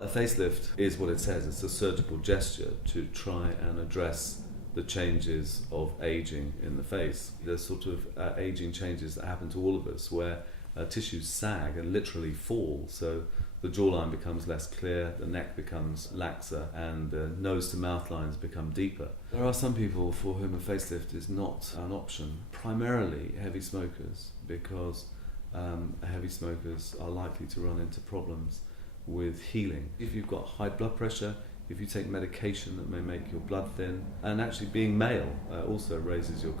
A facelift is what it says. It's a surgical gesture to try and address the changes of aging in the face. There's sort of aging changes that happen to all of us where tissues sag and literally fall. So the jawline becomes less clear, the neck becomes laxer, and the nose to mouth lines become deeper. There are some people for whom a facelift is not an option, primarily heavy smokers, because heavy smokers are likely to run into problems with healing. If you've got high blood pressure, if you take medication that may make your blood thin, and actually being male also raises your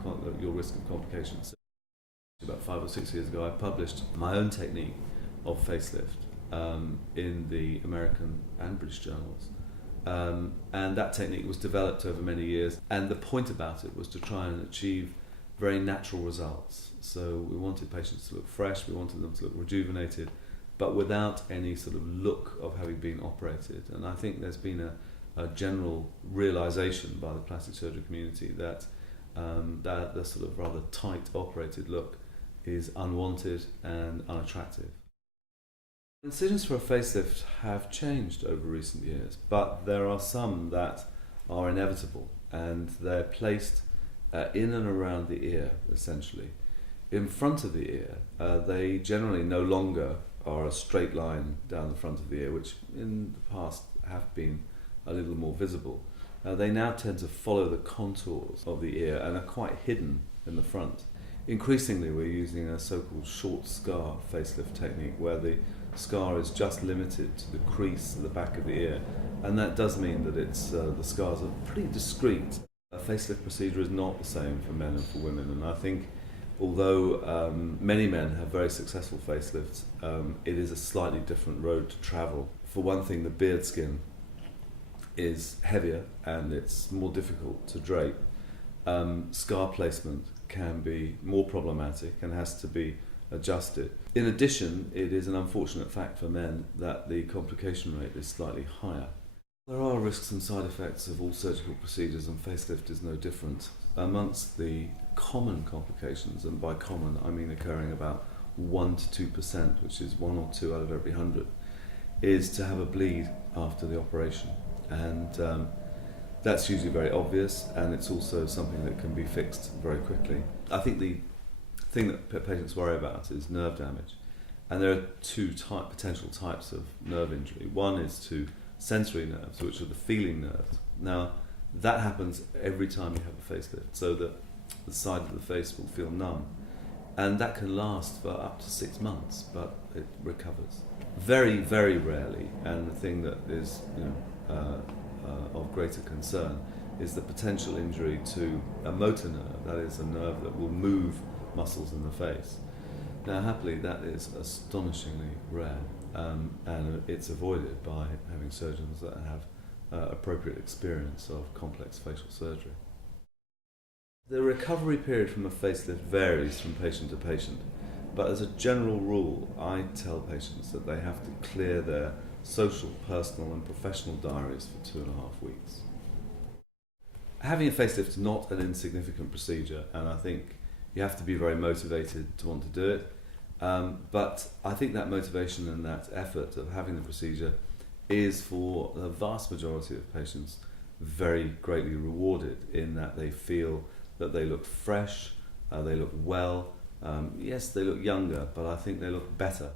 risk of complications. About 5 or 6 years ago I published my own technique of facelift in the American and British journals, and that technique was developed over many years, and the point about it was to try and achieve very natural results. So we wanted patients to look fresh, we wanted them to look rejuvenated, but without any sort of look of having been operated. And I think there's been a general realization by the plastic surgery community that that the sort of rather tight operated look is unwanted and unattractive. Incisions for a facelift have changed over recent years, but there are some that are inevitable, and they're placed in and around the ear, essentially. In front of the ear, they generally no longer are a straight line down the front of the ear, which in the past have been a little more visible. They now tend to follow the contours of the ear and are quite hidden in the front. Increasingly we're using a so-called short scar facelift technique, where the scar is just limited to the crease at the back of the ear, and that does mean that the scars are pretty discreet. A facelift procedure is not the same for men and for women, and I think although many men have very successful facelifts, it is a slightly different road to travel. For one thing, the beard skin is heavier and it's more difficult to drape. Scar placement can be more problematic and has to be adjusted. In addition, it is an unfortunate fact for men that the complication rate is slightly higher. There are risks and side effects of all surgical procedures, and facelift is no different. Amongst the common complications, and by common I mean occurring about 1 to 2%, which is 1 or 2 out of every 100, is to have a bleed after the operation. And that's usually very obvious, and it's also something that can be fixed very quickly. I think the thing that patients worry about is nerve damage, and there are two potential types of nerve injury. One is to sensory nerves, which are the feeling nerves. Now, that happens every time you have a facelift, so that the side of the face will feel numb, and that can last for up to 6 months, but it recovers. Very, very rarely, and the thing that is of greater concern is the potential injury to a motor nerve, that is a nerve that will move muscles in the face. Now, happily, that is astonishingly rare, and it's avoided by having surgeons that have appropriate experience of complex facial surgery. The recovery period from a facelift varies from patient to patient, but as a general rule, I tell patients that they have to clear their social, personal and professional diaries for 2.5 weeks. Having a facelift is not an insignificant procedure, and I think you have to be very motivated to want to do it. But I think that motivation and that effort of having the procedure is, for the vast majority of patients, very greatly rewarded, in that they feel that they look fresh, they look well. Yes, they look younger, but I think they look better.